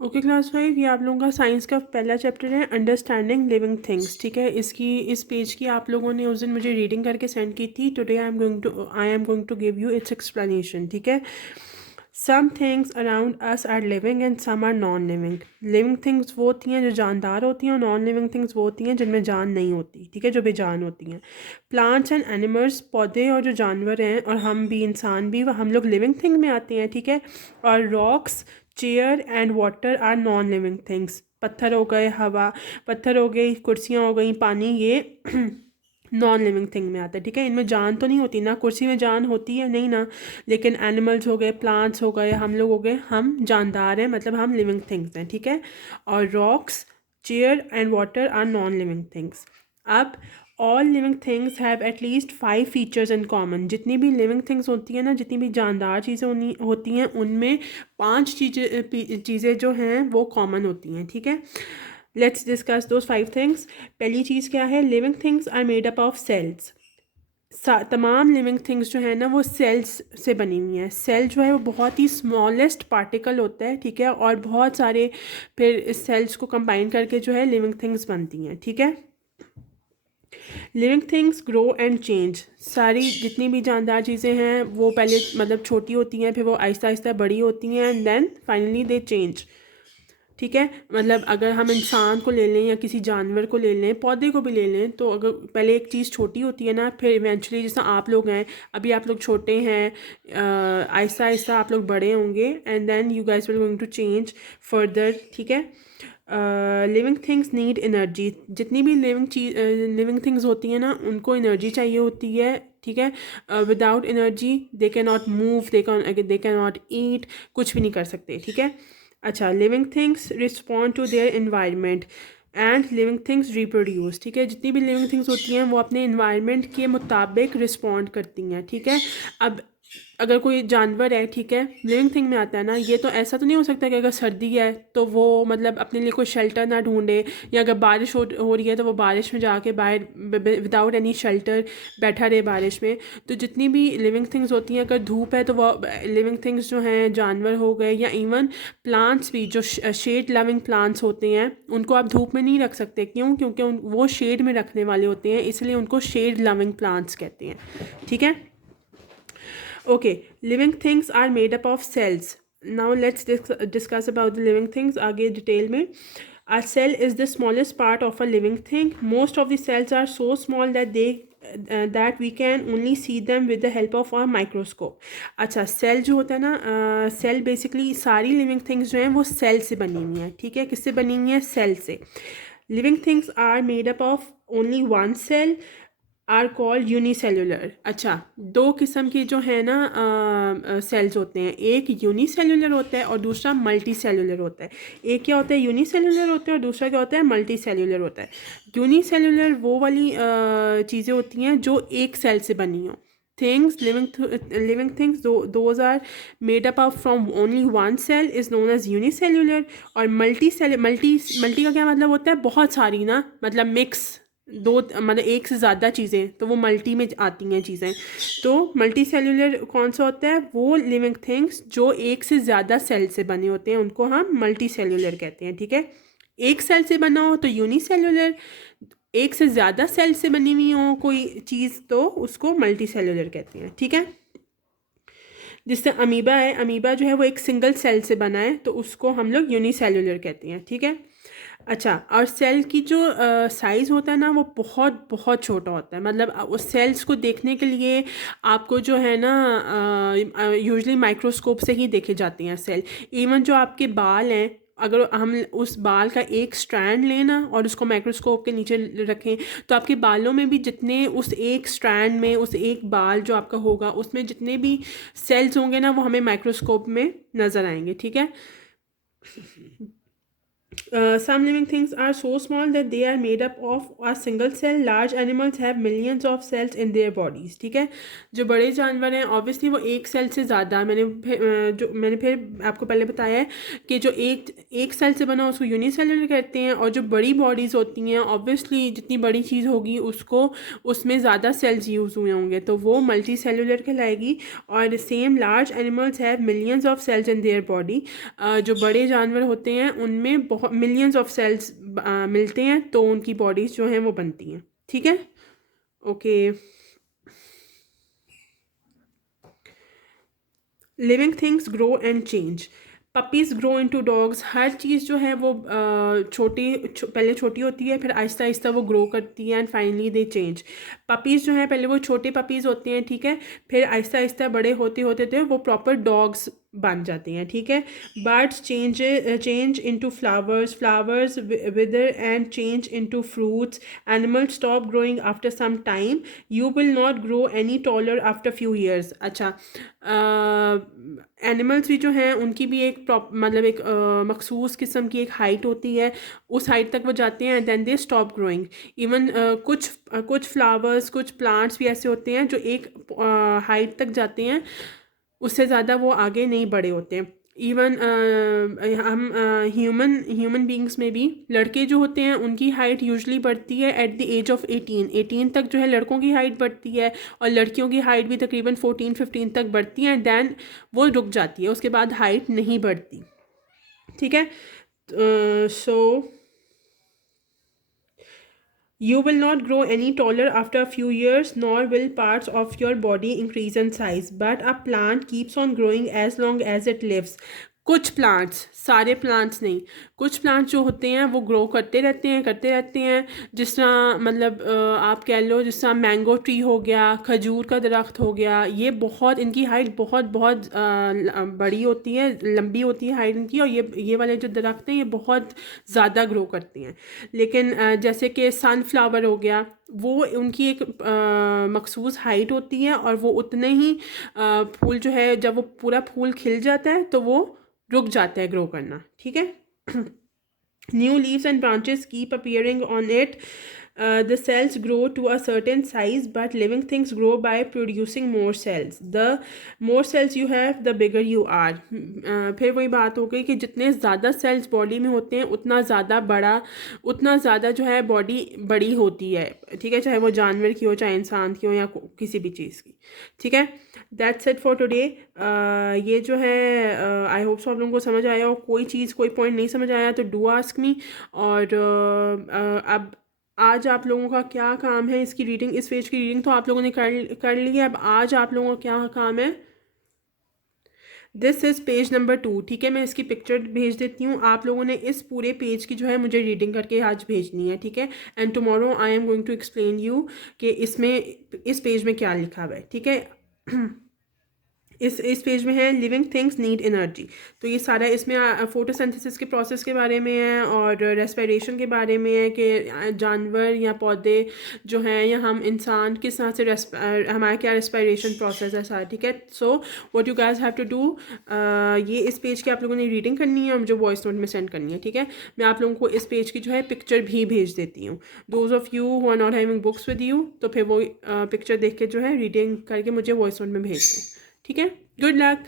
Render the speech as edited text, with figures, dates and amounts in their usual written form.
Okay class 5, ये आप लोगों का साइंस का पहला चैप्टर है, अंडरस्टैंडिंग लिविंग थिंग्स। ठीक है, इस पेज की आप लोगों ने उस दिन मुझे रीडिंग करके सेंड की थी। Today I am going to give you its explanation. ठीक है, some things around us are living and some are non living. Living things वो होती हैं जो जानदार होती हैं, और नॉन लिविंग थिंग्स वो होती हैं जिनमें जान नहीं होती। ठीक है, जो बेजान होती हैं। प्लांट्स एंड एनिमल्स, पौधे और जो जानवर हैं, और हम भी, इंसान भी, वह हम लोग लिविंग थिंग में आते हैं। ठीक है, और rocks, chair and water are non living things. पत्थर हो गए, हवा, पत्थर हो गई, कुर्सियाँ हो गई, पानी, ये नॉन लिविंग थिंग में आता है। ठीक है, इनमें जान तो नहीं होती ना, कुर्सी में जान होती है नहीं ना, लेकिन एनिमल्स हो गए, प्लांट्स हो गए, हम लोग हो गए, हम जानदार हैं, मतलब हम लिविंग थिंग्स हैं। ठीक है, और rocks, chair and water are non living things. अब all living things have at least 5 features in common. जितनी भी लिविंग थिंग्स होती हैं ना, जितनी भी जानदार चीज़ें होती हैं, उनमें 5 चीज़ें जो हैं वो कॉमन होती हैं। ठीक है, लेट्स डिस्कस दोज 5 थिंग्स। पहली चीज़ क्या है? Living things are made up of cells. तमाम लिविंग थिंग्स जो है ना वो सेल्स से बनी हुई हैं। सेल जो है वो बहुत ही स्मॉलेस्ट पार्टिकल होता है। ठीक है, और बहुत सारे फिर इस सेल्स को कंबाइन करके जो है लिविंग थिंग्स बनती हैं। ठीक है, living things grow and change. सारी जितनी भी जानदार चीज़ें हैं वो पहले मतलब छोटी होती हैं, फिर वो आहिस्ता आहिस्ता बड़ी होती हैं, and then finally they change. ठीक है, मतलब अगर हम इंसान को ले लें या किसी जानवर को ले लें, पौधे को भी ले लें, तो अगर पहले एक चीज़ छोटी होती है ना, फिर इवेंचुअली, जैसा आप लोग हैं, अभी आप लोग छोटे हैं, आहिस्ता आहिस्ता आप लोग बड़े होंगे, and then you guys will going to change further. ठीक है, लिविंग थिंग्स नीड एनर्जी। जितनी भी लिविंग थिंग्स होती हैं ना, उनको एनर्जी चाहिए होती है। ठीक है, without energy they can not move, they can not eat, कुछ भी नहीं कर सकते। ठीक है, अच्छा, living things respond to their environment and living things reproduce. ठीक है, जितनी भी लिविंग थिंग्स होती हैं वो अपने इन्वायरमेंट के मुताबिक रिस्पॉन्ड करती हैं। ठीक है, अब अगर कोई जानवर है, ठीक है, लिविंग थिंग में आता है ना, ये तो ऐसा तो नहीं हो सकता कि अगर सर्दी है तो वो मतलब अपने लिए कोई शेल्टर ना ढूंढे, या अगर बारिश हो रही है तो वो बारिश में जाके बाहर विदाउट एनी शेल्टर बैठा रहे बारिश में। तो जितनी भी लिविंग थिंग्स होती हैं, अगर धूप है तो वो लिविंग थिंग्स जो हैं, जानवर हो गए, या इवन प्लांट्स भी, जो शेड लविंग प्लांट्स होते हैं, उनको आप धूप में नहीं रख सकते। क्यों? क्योंकि वो शेड में रखने वाले होते हैं, इसलिए उनको शेड लविंग प्लांट्स कहते हैं। ठीक है, okay, living things are made up of cells. Now let's discuss about the living things आगे डिटेल में। A cell is the smallest part of a living thing. Most of the cells are so small that we can only see them with the help of our microscope. अच्छा, cell जो होता है ना, cell basically सारी living things जो हैं वो cell से बनी हुई हैं। ठीक है, किससे बनी हुई हैं? सेल से। Living things are made up of only one cell are called unicellular. अच्छा, दो किस्म की जो है ना सेल्स होते हैं, एक यूनिसेल्यूलर होता है और दूसरा मल्टी सेल्यूलर होता है। एक क्या होता है? यूनिसेल्यूलर होता है, और दूसरा क्या होता है? मल्टी सेल्यूलर होता है। यूनिसेल्यूलर वो वाली चीज़ें होती हैं जो एक सेल से बनी हो। Things living things those are made up of from only one cell is known as unicellular. और मल्टी का क्या मतलब होता है? बहुत सारी ना, मतलब मिक्स, दो मतलब एक से ज़्यादा चीज़ें, तो वो मल्टी में आती हैं चीज़ें। तो मल्टी सेल्यूलर कौन सा होता है? वो लिविंग थिंग्स जो एक से ज़्यादा सेल से बने होते हैं, उनको हम मल्टी सेल्यूलर कहते हैं। ठीक है, एक सेल से बना हो तो यूनिसेल्यूलर, एक से ज़्यादा सेल से बनी हुई हो कोई चीज़ तो उसको मल्टी सेल्यूलर कहते हैं। ठीक है, जिससे अमीबा है, अमीबा जो है वो एक सिंगल सेल से बना है, तो उसको हम लोग यूनिसेल्यूलर कहते हैं। ठीक है, अच्छा, और सेल की जो साइज़ होता है ना वो बहुत बहुत छोटा होता है। मतलब उस सेल्स को देखने के लिए आपको जो है ना यूजुअली माइक्रोस्कोप से ही देखे जाते हैं सेल। इवन जो आपके बाल हैं, अगर हम उस बाल का एक स्ट्रैंड लें ना और उसको माइक्रोस्कोप के नीचे रखें, तो आपके बालों में भी जितने उस एक स्ट्रैंड में, उस एक बाल जो आपका होगा उसमें जितने भी सेल्स होंगे ना वो हमें माइक्रोस्कोप में नज़र आएंगे। ठीक है, Some living things are so small that they are made up of a single cell. Large animals have millions of cells in their bodies. ठीक है, जो बड़े जानवर हैं ऑब्वियसली वो एक सेल से ज़्यादा, मैंने फिर आपको पहले बताया है कि जो एक सेल से बना उसको यूनिसेलुलर कहते हैं, और जो बड़ी बॉडीज़ होती हैं ऑब्वियसली जितनी बड़ी चीज़ होगी उसको उसमें ज़्यादा सेल्स यूज़ हुए होंगे तो वो मल्टी सेलुलर कहलाएगी. और same large animals have millions of cells in their body. जो बड़े जानवर होते हैं उनमें बहुत मिलियंस ऑफ सेल्स मिलते हैं तो उनकी बॉडीज जो हैं वो बनती हैं. ठीक है, okay. Living things grow and change. Puppies grow into dogs. हर चीज़ जो है वो पहले छोटी होती है, फिर आहिस्ता आहिस्ता वो ग्रो करती है and finally they change. Puppies जो है पहले वो छोटे पपीज़ होते हैं, ठीक है, फिर आहिस्ता आहिस्ता बड़े होते होते थे वो प्रॉपर डॉग्स बन जाती हैं. ठीक है. Birds change into flowers wither and change into fruits. Animals stop growing after some time. You will not grow any taller after few years. अच्छा, एनिमल्स भी जो हैं उनकी भी एक मतलब एक मखसूस किस्म की एक हाइट होती है, उस हाइट तक वो जाते हैं than they stop growing. Even कुछ फ्लावर्स कुछ प्लांट्स भी ऐसे होते हैं जो एक हाइट तक जाते हैं, उससे ज़्यादा वो आगे नहीं बड़े होते हैं. इवन हम ह्यूमन बींग्स में भी लड़के जो होते हैं उनकी हाइट यूजुअली बढ़ती है एट द एज ऑफ 18 तक जो है लड़कों की हाइट बढ़ती है, और लड़कियों की हाइट भी तकरीबन 14-15 तक बढ़ती है, दैन वो रुक जाती है, उसके बाद हाइट नहीं बढ़ती. ठीक है. सो you will not grow any taller after a few years, nor will parts of your body increase in size. But a plant keeps on growing as long as it lives. कुछ plants, सारे plants नहीं, कुछ plants जो होते हैं वो grow करते रहते हैं. जिस तरह मतलब आप कह लो जिस तरह मैंगो ट्री हो गया, खजूर का दरख्त हो गया, ये बहुत इनकी हाइट बहुत बड़ी होती है, लंबी होती है हाइट इनकी, और ये वाले जो दरख्त हैं ये बहुत ज़्यादा ग्रो करते हैं. लेकिन जैसे कि सनफ्लावर हो गया, वो उनकी एक मखसूस हाइट होती है, और वो उतने ही फूल जो है जब वो पूरा फूल खिल जाता है तो वो रुक जाता है ग्रो करना. ठीक है. New leaves and branches keep appearing on it. The cells grow to a certain size, but living things grow by producing more cells. The more cells you have, the bigger you are. फिर वही बात हो गई कि जितने ज़्यादा sales body में होते हैं उतना ज़्यादा जो है बॉडी बड़ी होती है. ठीक है, चाहे वो जानवर की हो, चाहे इंसान की हो, या किसी भी चीज़ की. ठीक है. That's it for today. ये जो है आई होप सो आप लोगों को समझ आया हो. कोई चीज़ कोई पॉइंट नहीं समझ आया तो डू आस्क मी. और अब आज आप लोगों का क्या काम है, इसकी रीडिंग, इस पेज की रीडिंग तो आप लोगों ने कर ली है. अब आज आप लोगों का क्या काम है, दिस इज़ पेज नंबर 2. ठीक है, मैं इसकी पिक्चर भेज देती हूँ. आप लोगों ने इस पूरे पेज की जो है मुझे रीडिंग करके आज भेजनी है. ठीक है. And tomorrow I am going to explain you कि इस पेज में क्या लिखा हुआ है. ठीक है. इस पेज में है लिविंग थिंग्स नीड एनर्जी. तो ये सारा इसमें फोटोसिंथेसिस के प्रोसेस के बारे में है, और रेस्पिरेशन के बारे में है कि जानवर या पौधे जो हैं या हम इंसान किस तरह से हमारा क्या रेस्पिरेशन प्रोसेस है सारा. ठीक है. So what you guys have to do, ये इस पेज की आप लोगों ने रीडिंग करनी है और मुझे वॉइस नोट में सेंड करनी है. ठीक है. मैं आप लोगों को इस पेज की जो है पिक्चर भी भेज देती हूँ. Those of you who are not having books with you, तो फिर वो पिक्चर देख के जो है रीडिंग करके मुझे वॉइस नोट में भेज दें. ठीक है. Good luck.